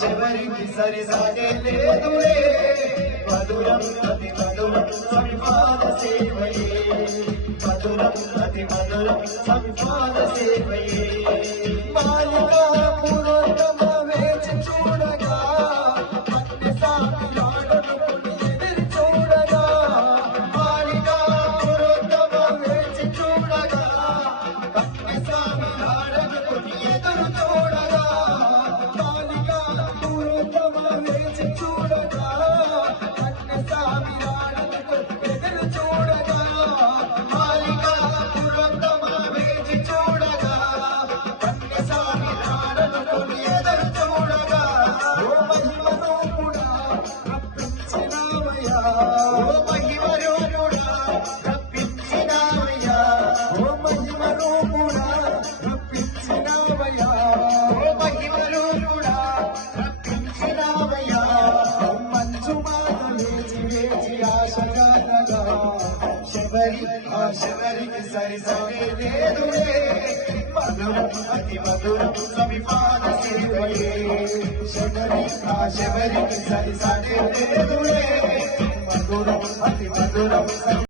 శబరికి సరిసాగే లేదురే మధురం అతి మధురం సమిపాద సేవయే మధురం అతి మధురం సమిపాద సేవయే మాలికా పురోత్తమ వేచి చూడగా అన్ని సామిలాడనుకుని ఎదురు చూడగా మాలికా పురోత్తమ వేచి చూడగా అన్ని సామిలాడనుకుని ఎదురు చూడగా మాలికా పురోత్తమ వేచి చూడగా అన్ని సామిలాడనుకుని ఎదురు చూడగా మాలికా పురోత్తమ వేచి చూడగా అన్ని సామిలాడనుకుని ఎదురు చూడగా ఓ మహిమను కూడా రప్పించినావయ్యా ఓ మహిమను కూడా రప్పించినావయ్యా ఓ మహిమను కూడా రప్పించినావయ్యా ఓ మహిమను కూడా రప్పించినావయ్యా మంచు మాట వేచి వేచి ఆశగానగా శబరికి సరిసగే లేదురే మధురం అతి మధురం సమిపాద సేవయే శబరికి సరిసగే లేదురే మధురం అతి మధురం